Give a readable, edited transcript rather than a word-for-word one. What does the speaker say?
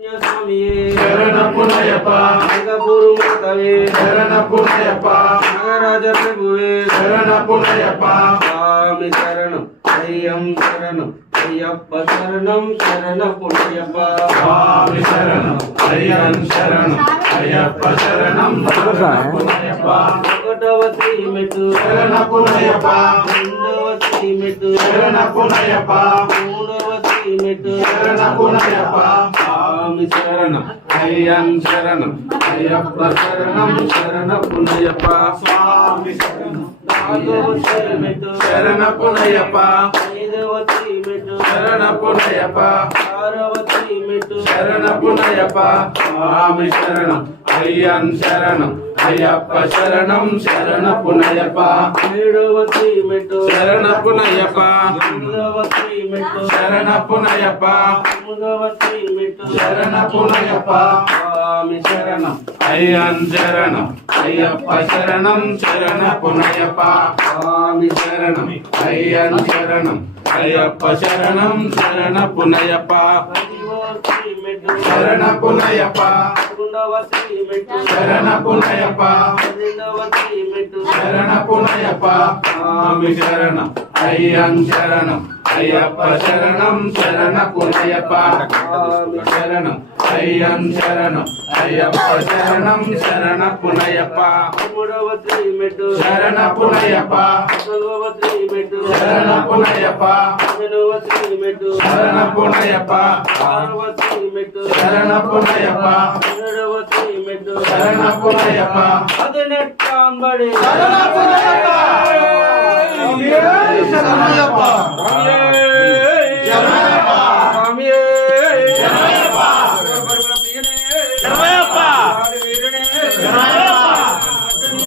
శరణ పునయప నాగపురముతవే శరణ పునయప నాగరాజ ప్రభువే శరణ పునయప స్వామి శరణం అయ్యం శరణం అయ్యప్ప శరణం శరణ పునయప స్వామి శరణం అయ్యన్ శరణం అయ్యప్ప శరణం శరణ పునయప ఒకటవ శ్రీమెట్టు శరణ పునయప రెండవ శ్రీమెట్టు శరణ పునయప మూడవ శ్రీమెట్టు శరణ పునయప స్వామి శరణం అయ్యన్ శరణం అయ్యప్ప శరణం శరణ పునయప స్వామి శరణం నాలుగవ శ్రీమెట్టు శరణ పునయప ఐదవ శ్రీమెట్టు శరణ పునయప ఆరవ శ్రీమెట్టు శరణ పునయప స్వామి శరణం అయ్యన్ శరణం అయ్యప్ప శరణం శరణ పునయప ఏడవ శ్రీమెట్టు శరణ పునయప ఎనిమిదవ శ్రీమెట్టు శరణ పునయప తొమ్మిదవ శ్రీమెట్టు శరణ పునయప స్వామి శరణం అయ్యన్ శరణం అయ్యప్ప శరణం శరణ పునయప స్వామి శరణం అయ్యన్ శరణం అయ్యప్ప శరణం శరణ పునయప పదివ శ్రీమెట్టు శరణ పునయప పదకొండవ శ్రీమెట్టు శరణ పునయప పన్నెండవ శ్రీమెట్టు శరణ పునయప స్వామి శరణం అయ్యన్ శరణం అయ్యప్ప శరణం శరణ పునయప శరణం అయ్యన్ శరణం అయ్యప్ప శరణం శరణ పునయప మూడవ శ్రీమెట్టు శరణ పునయప నాలుగవ శ్రీమెట్టు శరణ పునయప పదిహేనవ శ్రీమెట్టు శరణ పునయప ఆరవ శ్రీమెట్టు శరణ పునయప 17వ శ్రీమెట్టు శరణ పునయప 18ాం బడి శరణ పునయప శరణయ్యప్ప స్వామియే